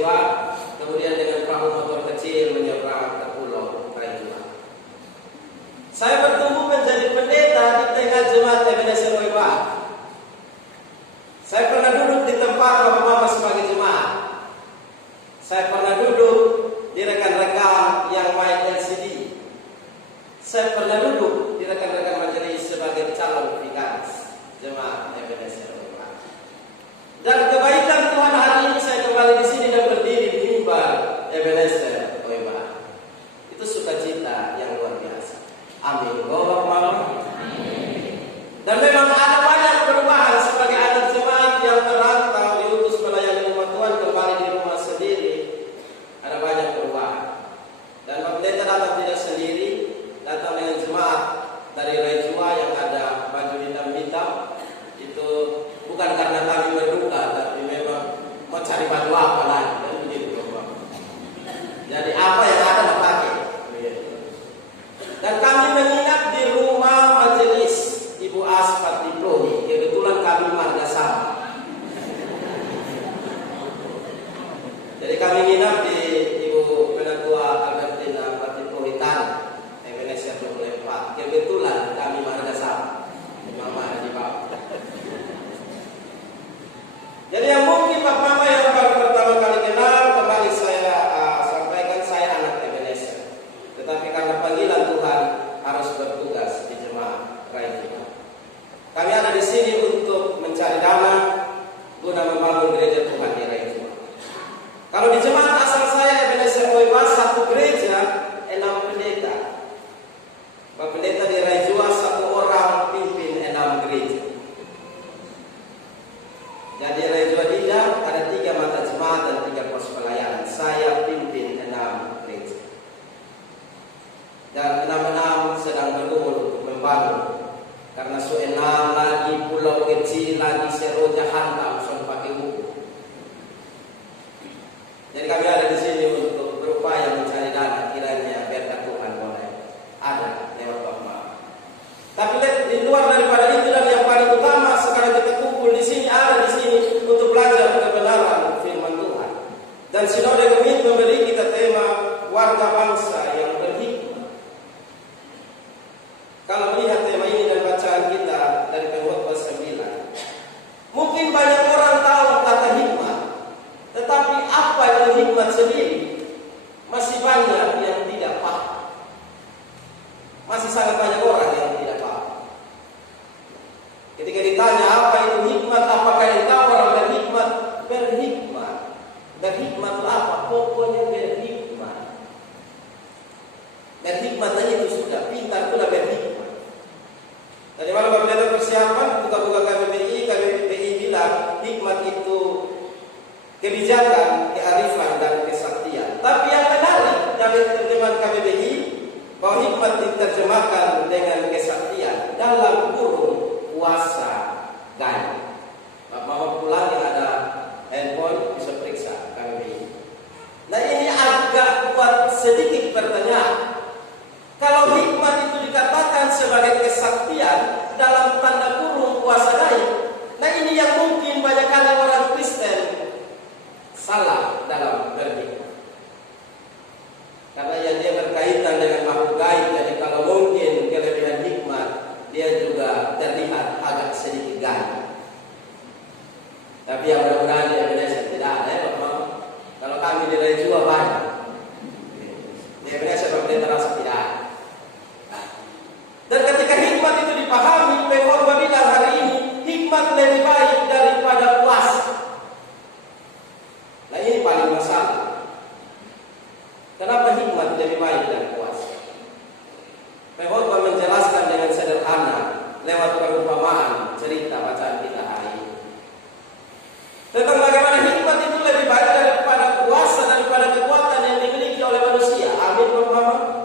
disewa, kemudian dengan perahu motor kecil menyeberang ke pulau Raijua. Saya bertumbuh menjadi pendeta di tengah jemaat Ebenezer Oiba. Saya pernah duduk di tempat Bapak Mama sebagai jemaat. Saya pernah duduk di rekan-rekan yang main LCD. Saya pernah duduk di rekan-rekan majelis sebagai calon vikaris jemaat Ebenezer Oiba. Dan kebaikan Tuhan hari ini saya kembali di sini dan berdiri di mimbar Ebenezer Oiba. Itu sukacita yang luar biasa. Amin. Bapak Mama. Dan memang ada banyak perubahan sebagai anak jemaat yang merantau diutus melayani umat Tuhan kembali di rumah sendiri. Ada banyak perubahan. Dan Pak Pendeta datang tidak sendiri, datang dengan jemaat dari Raijua yang ada baju hitam-hitam. Itu bukan karena kami berduka, tapi memang mau cari baju apa lagi, dan begitu Bapak. Jadi apa yang ada mau pakai. Dan kami menginap di rumah majelis Ibu Aspat Diplomi. Kebetulan kami marga sama. Jadi kami nginap di Ibu Penatua Albertina Patipohitan Ebenezer 24. Kebetulan kami marga sama. Mama ada di bawah. Jadi yang mungkin Pak Mama yang baru pertama kali kenal, kembali saya sampaikan saya anak Ebenezer. Tetapi karena panggilan Tuhan harus bertugas di jemaat Raijua. Kami ada di sini untuk mencari dana guna membangun gereja Tuhan di Raijua. Kalau di jemaat asal saya Ebenezer Oiba, satu gereja 6 pendeta. Pak Pendeta di Raijua 1 orang pimpin 6 gereja. Jadi Raijua Dinda ada 3 mata jemaat dan 3 pos pelayanan. Saya pimpin 6 gereja. Dan 6 sedang bergumul untuk membangun. Karena suenam lagi pulau kecil lagi seroja hantam son pakai buku. Jadi kami ada di sini untuk berupaya mencari dana, kiranya berkat Tuhan boleh ada lewat Bapak. Tapi di luar daripada itu dan yang paling utama sekarang kita kumpul di sini, ada di sini untuk belajar kebenaran firman Tuhan. Dan Sinode Gemit memberi kita tema warga bangsa yang berhikmat. Kalau melihat tema ini dan bacaan kita dari Pengkhotbah 9, mungkin banyak orang tahu kata hikmat, tetapi apa itu hikmat sendiri masih banyak yang tidak paham. Masih sangat banyak orang yang tidak paham. Ketika ditanya apa itu hikmat, apakah yang tahu orang berhikmat? Berhikmat. Berhikmat itu apa? Pokoknya berhikmat. Berhikmat aja itu sudah, pintar pula berhikmat. Tadi malam Bapak Pendeta persiapan buka-buka KBBI bilang hikmat itu kebijakan, kearifan dan kesaktian. Tapi yang menarik dari terjemahan KBBI bahwa hikmat diterjemahkan dengan kesaktian dalam kurung kuasa gaib. Bapak mau pulang yang ada handphone bisa periksa KBBI. Nah ini agak buat sedikit pertanyaan. Kalau hikmat itu dikatakan sebagai kesaktian dalam tanda kurung kuasa gaib, nah ini yang mungkin banyak kali orang Kristen salah dalam berhikmat. Karena yang dia berkaitan dengan makhluk gaib, jadi kalau mungkin kelebihan hikmat, dia juga terlihat agak sedikit gaib. Tapi yang mudah-mudahan di Indonesia tidak ada ya Bapak. Kalau kami di Raijua banyak. Di Indonesia Bapak Pendeta rasa tidak ada. Dan ketika hikmat itu dipahami, Pengkhotbah bilang hari ini hikmat lebih baik daripada kuasa. Nah ini paling masalah. Kenapa hikmat lebih baik dari kuasa? Pengkhotbah menjelaskan dengan sederhana lewat perumpamaan cerita bacaan kita hari ini. Tentang bagaimana hikmat itu lebih baik daripada kuasa, daripada kekuatan yang dimiliki oleh manusia. Amin Bapak.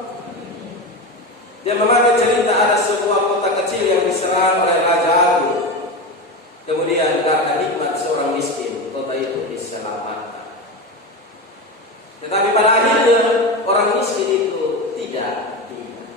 Dia memakai cerita ada sebuah kota kecil yang diserang oleh Raja Agung. Kemudian karena hikmat seorang miskin, kota itu diselamatkan. Tetapi pada akhirnya orang miskin itu tidak diingat.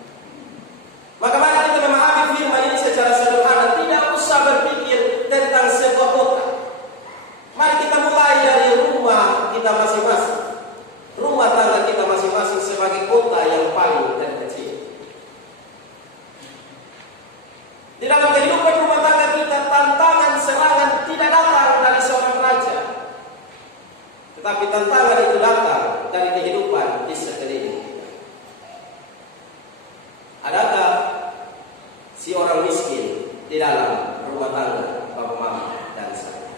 tapi tantangan itu datang dari kehidupan di sekeliling. Adakah si orang miskin di dalam rumah tangga Bapak Mama dan saya?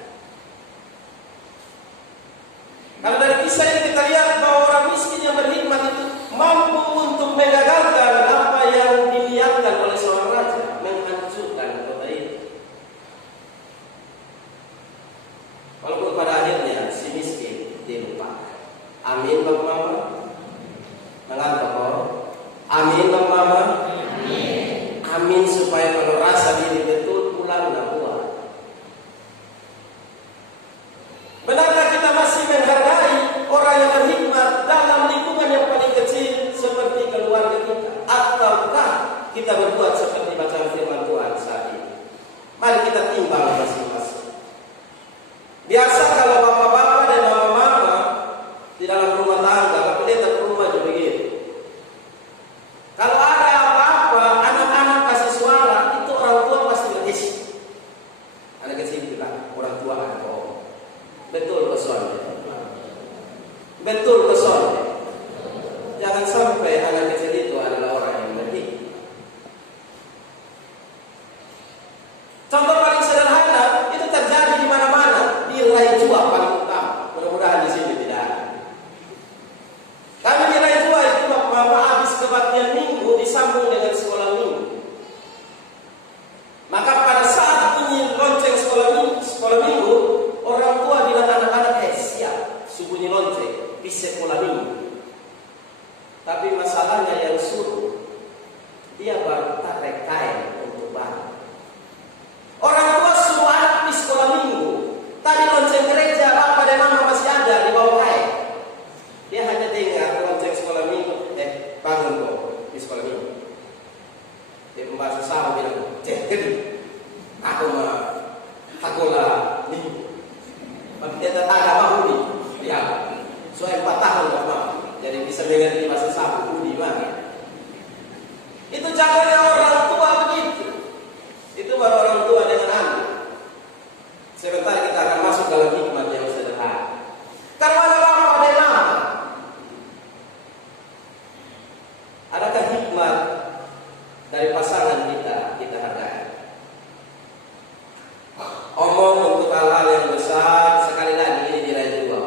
Kalau dari kisah ini kita lihat bahwa orang miskin yang berhikmat itu mampu untuk menggagalkan apa yang diniatkan oleh seorang raja, menghancurkan kota itu. Walaupun pada akhirnya si miskin dilupakan. Amin Bapak Mama. Mengantuk kok. Amin Bapak Mama. Amin supaya kalau rasa diri betul pulang dan buat. Benarkah kita masih menghargai orang yang berhikmat dalam lingkungan yang paling kecil seperti keluarga kita? Ataukah kita berbuat seperti bacaan firman Tuhan saat ini? Mari kita timbang masing-masing. Biasa kalau bapak-bapak dan mama-mama di dalam rumah tangga, pendeta rumah juga begitu. Kalau ada apa-apa, anak-anak kasih suara, itu orang tua pasti berisik. Anak kecil bilang, orang tua anak bohong. Betul kesoalnya. Betul kesoalnya. Jangan sampai anak kecil itu adalah orang yang berhikmat. Contoh paling sederhana itu terjadi di mana-mana, di Rai Jua paling utama. Mudah-mudahan di sini tidak ada. Kami di Rai Jua itu Bapak habis kebaktian minggu disambung dengan sekolah minggu. Maka pada saat bunyi lonceng sekolah minggu, orang tua bilang anak-anak siap, bunyi lonceng di sekolah minggu. Tapi masalahnya yang suruh dia baru tarik kain untuk barang. Orang tua suruh anak di sekolah minggu. Tadi lonceng gereja bapak dan mama masih ada di bawah kain. Dia hanya dengar lonceng sekolah minggu. Bangun kok di sekolah minggu. Dia membahas sama bilang, jadi aku lah minggu. Tapi dia tak ada nih. Ya, soal 4 tahun bapak. Jadi bisa mengerti bahasa sabu di mana. Itu caranya orang tua begitu. Itu baru orang tua dengan anak. Sebentar kita akan masuk dalam hikmat yang sederhana. Karena apa dan mama? Adakah hikmat dari pasangan kita hargai? Omong untuk hal-hal yang besar, sekali lagi ini diraih juga.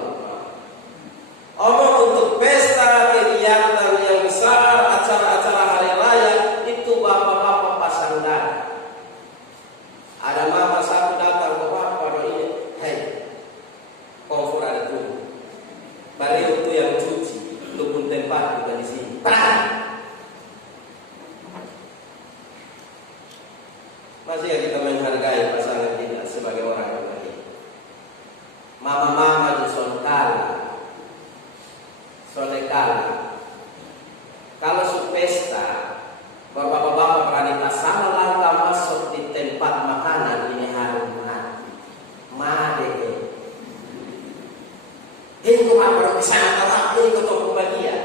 Omong untuk pesta, kegiatan yang besar, acara-acara hari raya, itu bapak-bapak pasang dada. Ada mama satu datang ke bapak ini, hei, kompor ada tuh. Bari itu yang cuci, lu pun tempat juga di sini. Masih kita menghargai pasangan kita sebagai orang yang baik. Mama-mama di solekala. Kalau su pesta, bapak-bapak wanita sama langkah masuk di tempat makanan ini harum hati. Made. Ini kok apa di sana tahu ini kok pembagian.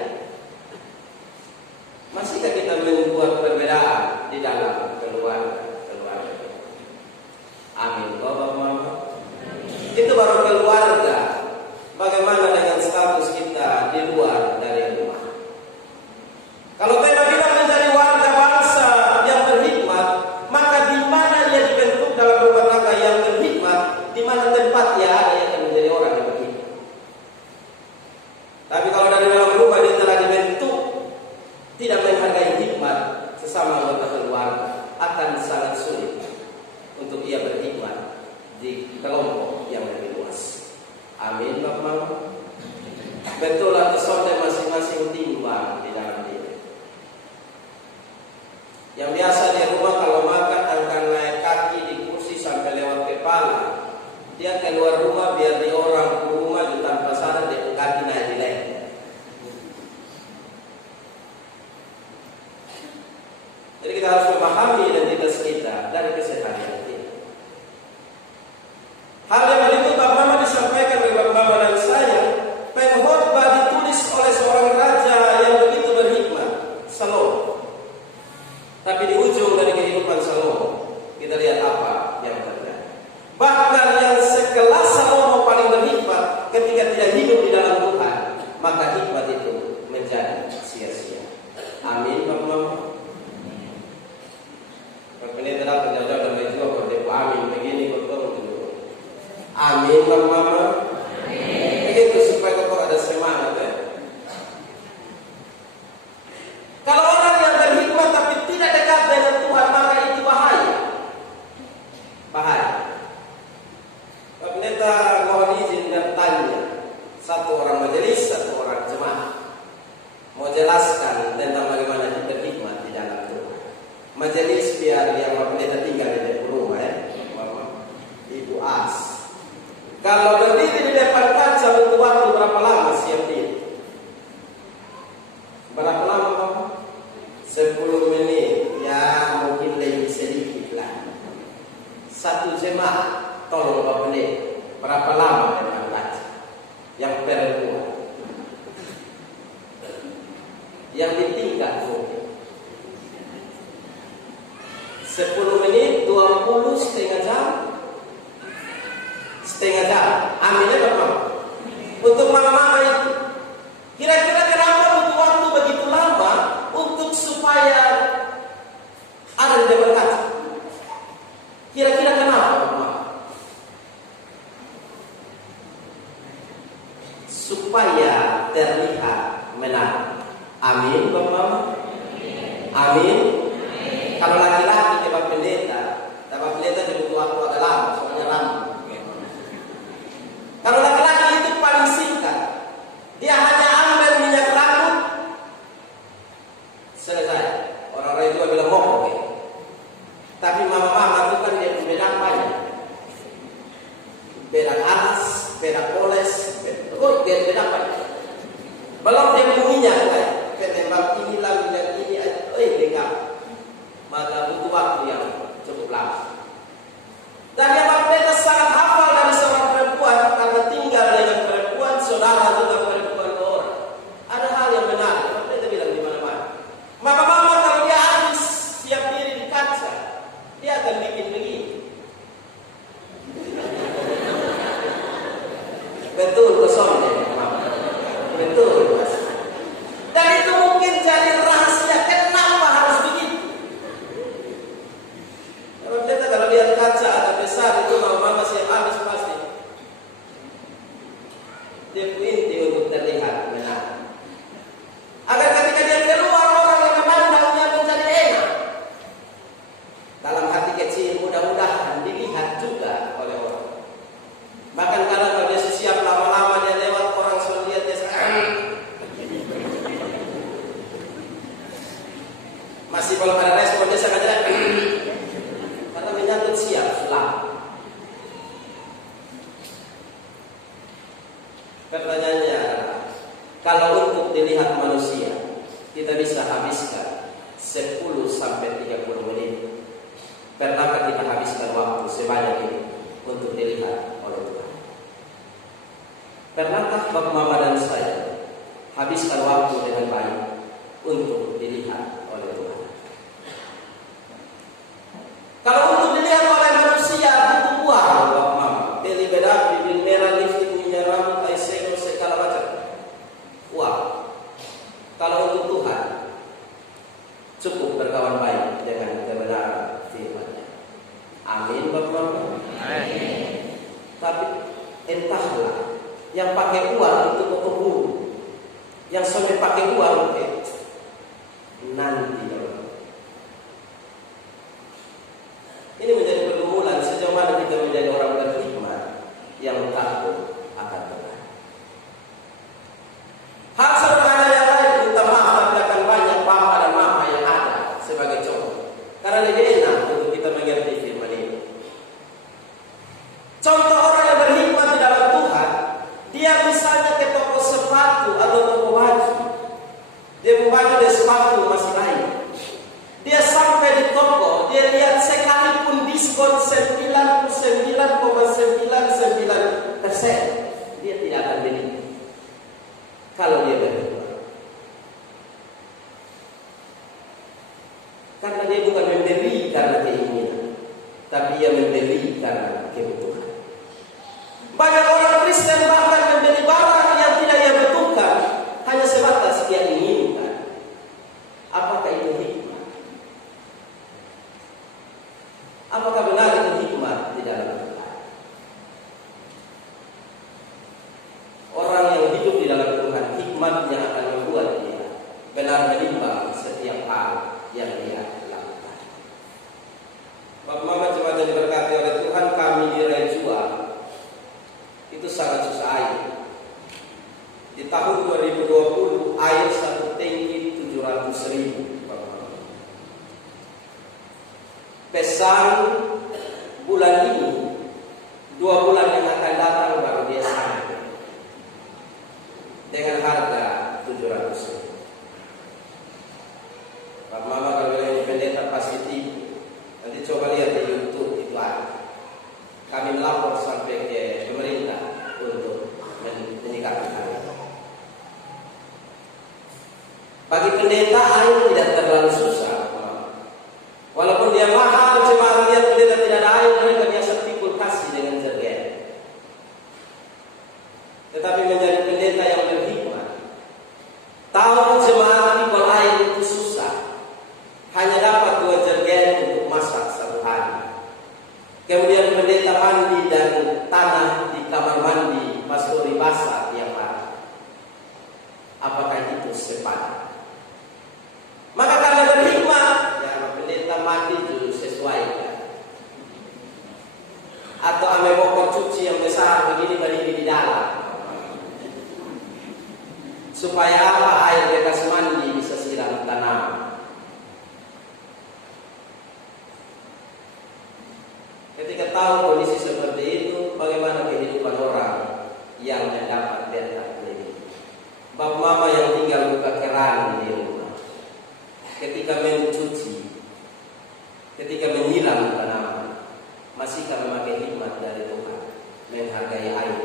Masihkah kita membuat perbedaan di dalam keluarga? Amin. Bapak Mama. Itu baru keluarga. Bagaimana dengan status kita di luar dari rumah? Kalau kita bilang menjadi warga bangsa yang berhikmat, maka di mana dia dibentuk dalam rumah tangga yang berhikmat, di mana tempat dia ada yang akan menjadi orang yang berhikmat. Tapi kalau dari dalam rumah dia telah dibentuk tidak menghargai hikmat sesama anggota keluarga, akan sangat sulit untuk ia berhikmat di kelompok yang lebih luas. Amin Bapak Mama. Betul atau sonde masing-masing timbang di dalam diri. Yang biasa di rumah kalau makan akan naik kaki di kursi sampai lewat kepala. Dia keluar rumah biar di orang rumah di tanpa sadar dia kaki naik di leher. Jadi kita harus memahami identitas kita dari keseharian kita. Hal yang berikut Bapak Mama disampaikan oleh Bapak Mama dan saya. Pengkhotbah ditulis oleh seorang raja yang begitu berhikmat, Salomo. Tapi di ujung dari kehidupan Salomo, kita lihat apa yang terjadi. Bahkan yang sekelas Salomo paling berhikmat ketika tidak hidup di maka hikmat itu menjadi sia-sia. Amin, Bapak-Bapak. Ini terdapat jauh-jauh dan baju aku depo amin begini betul dulu. Amin, Bapak-Bapak. Begitu supaya kau ada semangat ya. Kalau orang yang berhikmat tapi tidak dekat dengan Tuhan, maka itu bahaya. Bahaya. Pak Pendeta mohon izin dan tanya, satu orang majelis, satu orang jemaah mau jelaskan tentang bagaimana kita berhikmat di dalam Tuhan. Majelis biar yang Pak Pendeta tinggal di rumah ya, Bapak Ibu As. Kalau berdiri di depan kaca butuh waktu berapa lama siap diri? Berapa lama Bapak? 10 menit, ya mungkin lebih sedikit lah. Satu jemaah, tolong Bapak Pendeta, berapa lama depan kaca? Yang perempuan, yang ditinggal mungkin 10 menit, 20, setengah jam. Setengah jam. Amin ya Bapak. Untuk mama-mama itu, kira-kira kenapa butuh waktu begitu lama untuk supaya ada di depan kaca? Kira-kira kenapa Bapak? Supaya terlihat menarik. Amin Bapak. Amin. Kalau laki-laki ke Bapak Pendeta, Bapak Pendeta butuh waktu agak lama, soalnya lama. Kalau laki-laki itu paling singkat, dia hanya ambil minyak rambut, selesai. Orang-orang itu bilang mau oke. Tapi mama-mama itu kan dia beda banyak, beda alas, beda poles, beda banyak. Belum dia minyak kan, penembak inilah minyak ini, dekat. Maka butuh waktu yang cukup lama. Dan yang Bapak Pendeta sangat hafal dari seorang perempuan karena tinggal dengan perempuan, saudara juga perempuan ke orang. Ada hal yang menarik, Bapak Pendeta bilang di mana-mana. Mama-mama kalau dia habis siap diri di kaca, dia akan bikin begini. Betul kosongnya, Mama. Betul, Mas. Dan itu mungkin jadi rahasia kenapa harus begitu. Bapak Pendeta kalau lihat kaca agak besar itu mama siap habis pasti. Dia inti untuk terlihat benar. Agar ketika dia keluar orang yang memandangnya menjadi enak. Dalam hati kecil mudah-mudahan dilihat juga oleh orang. Bahkan kadang kalau dia siap lama-lama dia lewat orang sudah lihat dia sekarang. Masih belum ada respon dia sangat jelas. Karena menyambut siap lah. Pertanyaannya, kalau untuk dilihat manusia, kita bisa habiskan 10 sampai 30 menit. Pernahkah kita habiskan waktu sebanyak ini untuk dilihat oleh Tuhan? Pernahkah Bapak Mama dan saya habiskan waktu dengan baik untuk dilihat oleh Tuhan? Kalau untuk dilihat oleh manusia butuh uang, Bapak Mama. Beli bedak, bibir merah, lifting, minyak rambut, eyeshadow, segala macam. Uang. Kalau untuk Tuhan, cukup berkawan baik dengan kebenaran firman-Nya. Amin, Bapak Mama. Amin. Tapi entahlah, yang pakai uang itu pemburu, yang sampai pakai uang nanti. Ini menjadi pergumulan sejauh mana kita menjadi orang berhikmat yang takut akan Tuhan. Hal sederhana yang lain, minta maaf tapi akan banyak papa dan mama yang ada sebagai contoh. Karena lebih enak untuk kita mengerti firman ini. Contoh orang yang berhikmat di dalam Tuhan, dia misalnya ke toko sepatu atau toko baju. Dia mau baju dan sepatu masih lain. Dia sampai di toko, dia lihat sekalipun diskon 99,99%, dia tidak akan beli. Kalau dia berhikmat, karena dia bukan membeli karena keinginan, tapi dia membeli karena kebutuhan. Banyak orang Kristen bahkan membeli barang yang tidak ia butuhkan menimbang setiap hal yang dia lakukan. Bapak Mama jemaat yang diberkati oleh Tuhan, kami di Rejua itu sangat susah air. Di tahun 2020 air satu tangki 700.000. Pesan bulan ini 2 bulan yang akan datang baru dia sampai dengan harga 700.000. Bapak Mama kalau yang pendeta pasti nanti coba lihat di YouTube itu ada. Kami melapor sampai ke pemerintah untuk menyikapi hal itu. Bagi pendeta air tidak terlalu susah. Walaupun dia mahal, cuma lihat pendeta tidak ada air, mereka biasa pikul kasih dengan jergen. Tetapi menjadi pendeta yang berhikmat, tahu jemaat pikul air itu susah. Hanya dapat 2 jergen untuk masak 1 hari. Kemudian pendeta mandi dan tanah di kamar mandi pastori basah tiap hari. Apakah itu sepadan? Maka karena berhikmat, ya pendeta mandi dulu sesuai ya. Atau ambil bokor cuci yang besar begini berdiri di dalam, supaya apa? Air bekas mandi bisa siram tanam. Ketika tahu kondisi seperti itu, bagaimana kehidupan orang yang mendapat berkat ini? Bapak Mama yang tinggal buka keran di rumah, ketika mencuci, ketika menyiram tanaman, masihkah memakai hikmat dari Tuhan, menghargai air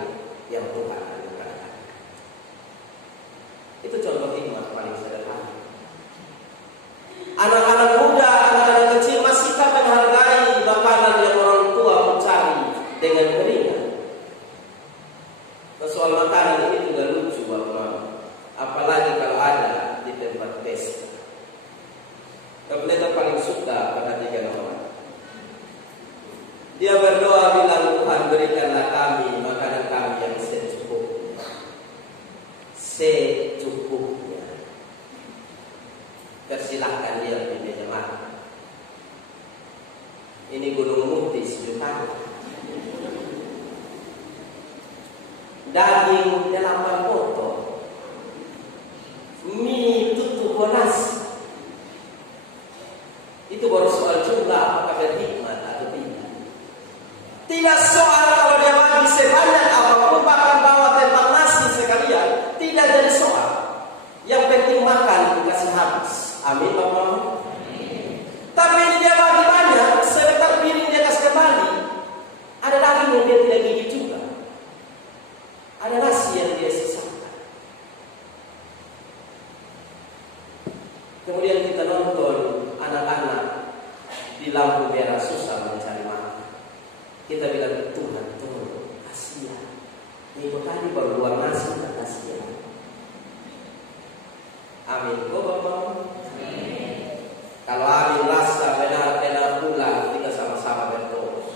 yang Tuhan anugerahkan? Itu contoh hikmat paling sederhana. Anak-anak muda, anak-anak kecil, masihkah menghargai makanan yang orang tua mencari dengan keringat? Soal makanan ini juga lucu Bapak Mama, apalagi kalau ada di tempat pesta. Pendeta paling suka perhatikan orang. Dia berdoa bilang, Tuhan berikanlah kami makanan kami yang secukupnya. Secukupnya. Persilahkan dia di meja makan. Ini Gunung Muti sejuta. Daging 8 potong. Mie tutup nasi. Itu baru soal jumlah, apakah berhikmat atau tidak. Tidak soal kalau dia bagi sebanyak apapun, bahkan bawa tempat nasi sekalian, tidak jadi soal. Yang penting makan dikasih habis. Amin Bapak. Tapi dia bagi banyak, sebentar piring dia kasih kembali. Ada daging yang dia tidak gigit juga. Ada nasi yang dia sisakan. Kemudian kita nonton anak-anak di lampu merah susah mencari makan. Kita bilang, Tuhan tolong, kasihan. Minggu tadi baru buang nasi, kasihan. Amin. Kok Bapak? Amin. Kalau amin rasa benar-benar pulang, kita sama-sama berdoa.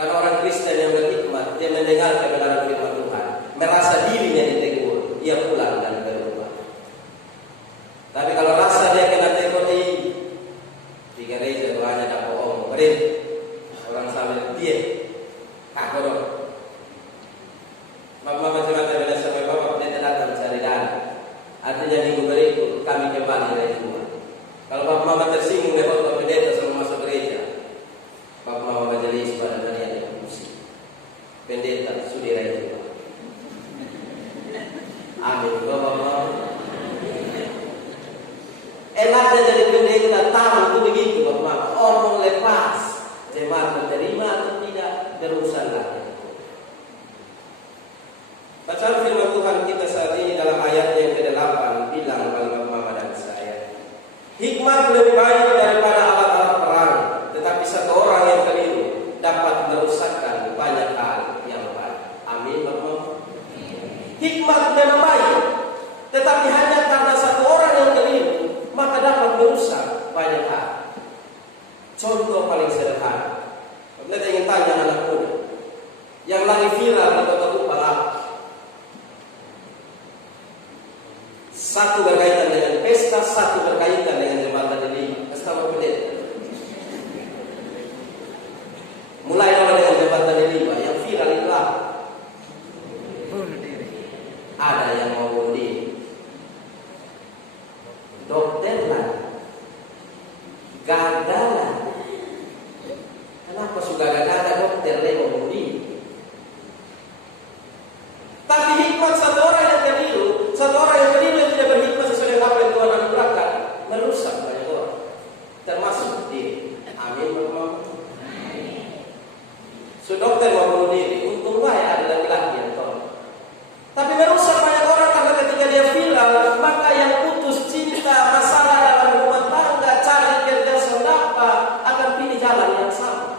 Karena orang Kristen yang berhikmat, dia mendengar kebenaran firman Tuhan, merasa dirinya ditegur, ia pulang dan berdoa. Tapi kalau rasa dia kena tegur, di gereja doanya dapat omong, orang sambil dia, kakor. Mama jemaat yang berada sampai Bapak pendeta datang cari dana. Artinya minggu berikut kami kembali dari rumah. Kalau Bapak Mama tersinggung lewat Bapak pendeta sebelum masuk gereja, Bapak Mama majelis pada hari yang musik. Pendeta sudah ready. Amin. Bapak Mama. Enaknya jadi pendeta tamu itu begitu Bapak Mama. Omong lepas, jemaat menerima atau tidak, berurusan lagi. Bacaan firman Tuhan kita saat ini dalam ayat yang ke-8 bilang kepada Bapak Mama dan saya, hikmat lebih baik daripada alat-alat perang, tetapi satu orang yang keliru dapat merusakkan banyak hal yang baik. Amin Bapak Mama. Hikmat memang baik, tetapi hanya karena satu orang yang keliru maka dapat merusak banyak hal. Contoh paling sederhana, Anda ingin tanya anak muda yang lagi viral atau apa? Satu berkaitan dengan pesta, satu berkaitan dengan jembatan delima. Kasih tahu pendeta. Mulai dengan jembatan delima yang viral itu apa? Ada yang mau bunuh diri. Dokter lah, gagal. Kenapa sudah gagal dokter yang mau bunuh diri? Tapi hikmat satu orang yang keliru, satu orang yang keliru yang tidak berhikmat sesuai dengan apa yang Tuhan anugerahkan, merusak banyak orang, termasuk diri. Amin, Bapak. So dokter mau bunuh diri, untung baik ada laki-laki yang tolong. Tapi merusak banyak orang karena ketika dia viral, maka yang putus cinta, masalah dalam rumah tangga, cari kerja sodapa, akan pilih jalan yang sama.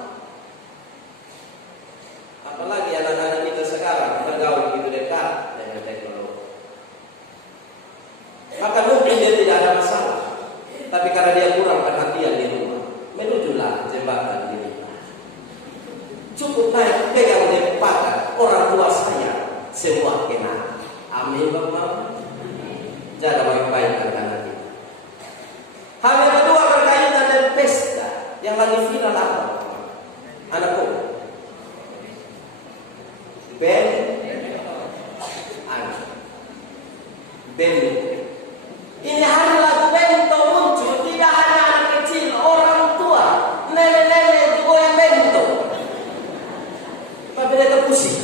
Apalagi anak-anak kita sekarang bergaul begitu dekat dengan teknologi. Maka mungkin dia tidak ada masalah, tapi karena dia kurang perhatian di rumah, menujulah jembatan diri. Cukup naik pegang di pagar, orang tua saya semua kena. Amin, Bapak. Jaga baik-baik anak kita. Hal yang kedua berkaitan dengan pesta yang lagi viral apa? Anakku, bento. Ini hari lagu bento muncul, tidak hanya anak kecil, orang tua, nenek-nenek juga yang bento. Tapi dia pusing.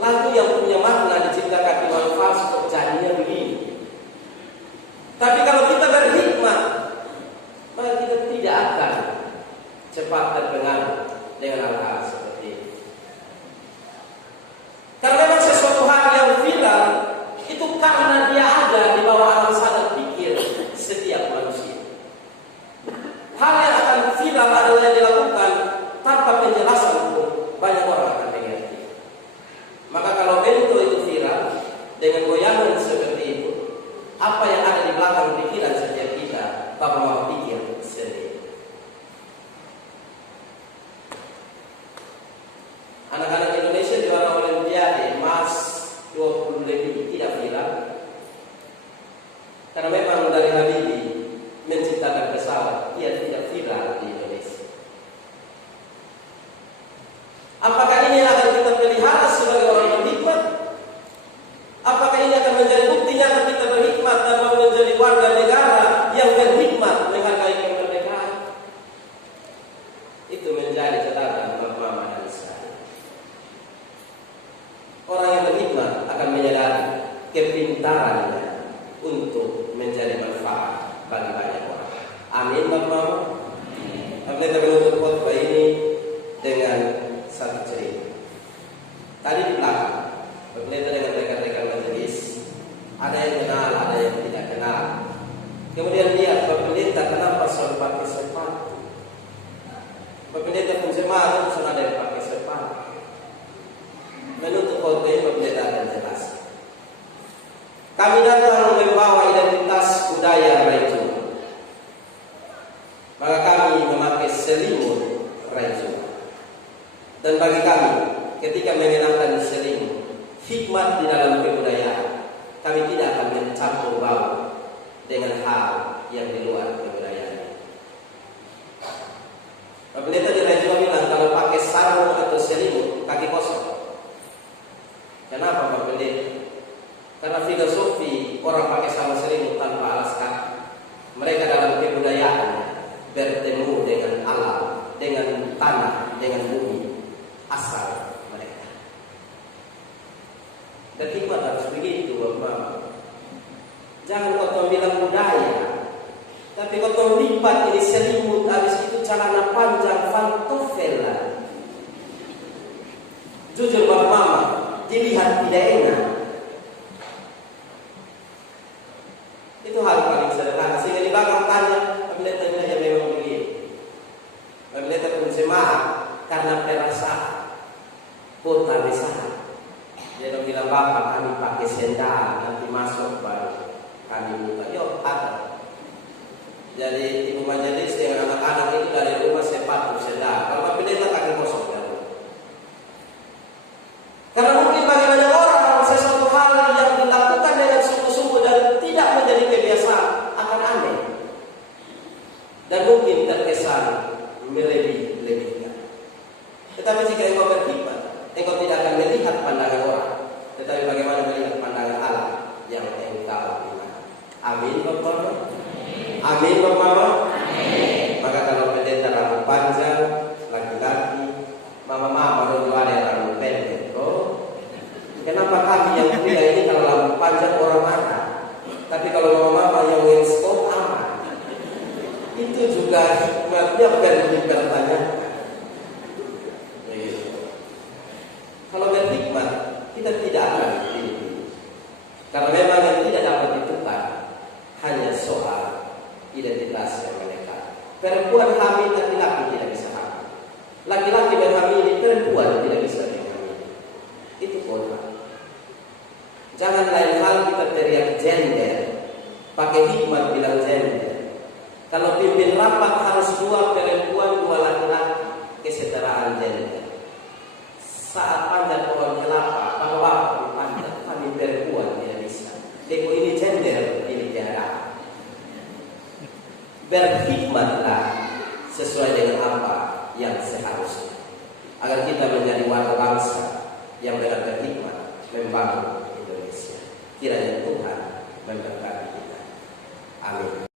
Lagu yang punya makna diciptakan Tuhan Fals kok jadinya begini. Tapi kalau kita berhikmat, maka kita tidak akan cepat terpengaruh dengan hal-hal seperti ini. Karena memang sesuatu hal yang viral itu karena dia ada di bawah alam sadar pikir setiap manusia. Hal yang akan viral adalah yang dilakukan tanpa penjelasan pun banyak orang akan mengerti. Maka kalau bento itu viral dengan goyangan seperti itu, apa yang ada di belakang pikiran setiap kita, Bapak mau pikir sendiri. Anak-anak Indonesia juara Olimpiade emas 20 lebih tidak viral, karena memang dari Habibie menciptakan pesawat, ia tidak viral di Indonesia. Apakah ini akan kita pelihara sebagai orang berhikmat? Apakah ini akan menjadi bukti nyata kita berhikmat dan mau menjadi warga negara yang berhikmat menghargai kemerdekaan? Itu menjadi catatan buat Mama dan saya. Orang yang berhikmat akan menyadari kepintarannya untuk menjadi manfaat bagi banyak orang. Amin, Bapak. Kita menutup khotbah ini dengan satu cerita. Tadi di belakang, berkaitan dengan rekan-rekan majelis, ada yang kenal, ada yang tidak kenal. Kemudian lihat Bapak Pendeta kenapa selalu pakai sepatu. Bapak Pendeta pun jemaat pun ada yang pakai sepatu. Menutup khotbah ini Bapak Pendeta akan jelas. Kami datang membawa identitas budaya Raijua. Maka kami memakai selimut Raijua. Dan bagi kami, ketika mengenakan selimut, hikmat di dalam kebudayaan, kami tidak akan mencampur baur dengan hal yang di luar kebudayaan. Bapak Pendeta di Raijua bilang kalau pakai sarung atau selimut, kaki kosong. Kenapa Bapak Pendeta? Karena filosofi orang pakai sarung selimut tanpa alas kaki, mereka dalam kebudayaan bertemu dengan alam, dengan tanah, dengan bumi asal mereka. Dan hikmat harus begitu, Bapak. Jangan kau bilang budaya, tapi kau lipat ini selimut, habis itu celana panjang, pantofel. Jujur Bapak Mama, dilihat tidak enak. Itu hal paling sederhana. Sehingga di belakang tanya, Pendetanya ya memang begini. Pendeta pun jemaat karena perasaan kota besar. Dia bilang Bapak kami pakai sendal, nanti masuk baru kami buka. Yuk ada. Jadi ibu majelis dengan anak-anak itu dari rumah sepatu sendal. Kalau pendeta kaki kosong ya. Karena mungkin bagi banyak orang sesuatu hal yang dilakukan dengan sungguh Amin Bapak. Amin Bapak. Maka kalau pendeta rambut panjang, laki-laki, mama-mama dua ada yang rambut pendek, bro. Kenapa kami yang pria ini kalau rambut panjang orang marah, tapi kalau mama-mama yang winstop aman? Itu juga hikmatnya perlu dipertanyakan. Kalau berhikmat, kita tidak akan dipilih. Karena memang yang tidak dapat ditentukan hanya soal identitas yang mereka. Perempuan hamil, laki-laki tidak bisa hamil. Laki-laki berhamil, perempuan tidak bisa dihamil. Itu kota. Jangan lain hal kita teriak gender, pakai hikmat bilang gender. Kalau pimpin rapat harus 2 perempuan, 2 laki-laki, kesetaraan gender. Saat panjat pohon kelapa, kalau bapak panjat, kami perempuan tidak bisa. Teko ini gender, ini jarak. Berhikmatlah sesuai dengan apa yang seharusnya, agar kita menjadi warga bangsa yang benar berhikmat.